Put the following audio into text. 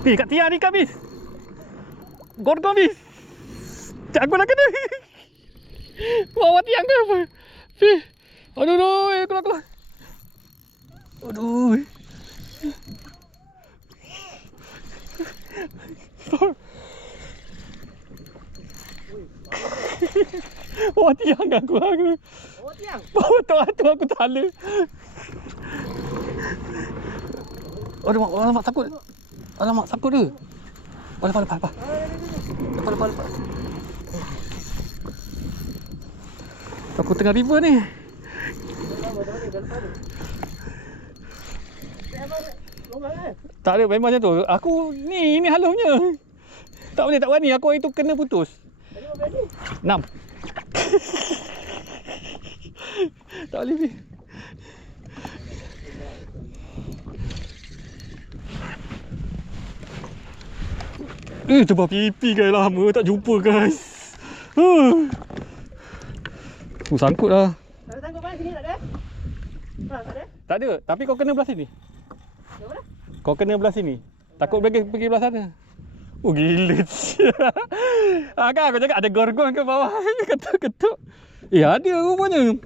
Ni kat tiang ni kat bis. Gorgon bis. Cak aku nak kena. Bawah tiang ke apa? Fi. Aduh, keluar. Aduh. Bawah tiang aku. Bawah tiang. Bawah tu aku tala. Alamak takut. Alamak takut dia. Lepas. Lepas. Aku tengah river ni. Tak ada, memang macam tu. Aku ni halusnya. Tak boleh, tak berani. Aku hari tu kena putus. 6. Tak boleh ni. Coba pipi guys, lama tak jumpa guys. Sangkut lah. Tak ada sangkut mana sini tak ada? Tak ada? Tak ada, tapi kau kena belah sini. Kau kena belah sini. Takut pergi belah sana. Oh gila. Kan aku cakap ada gorgon ke bawah. Ketuk-ketuk. Ada rupanya.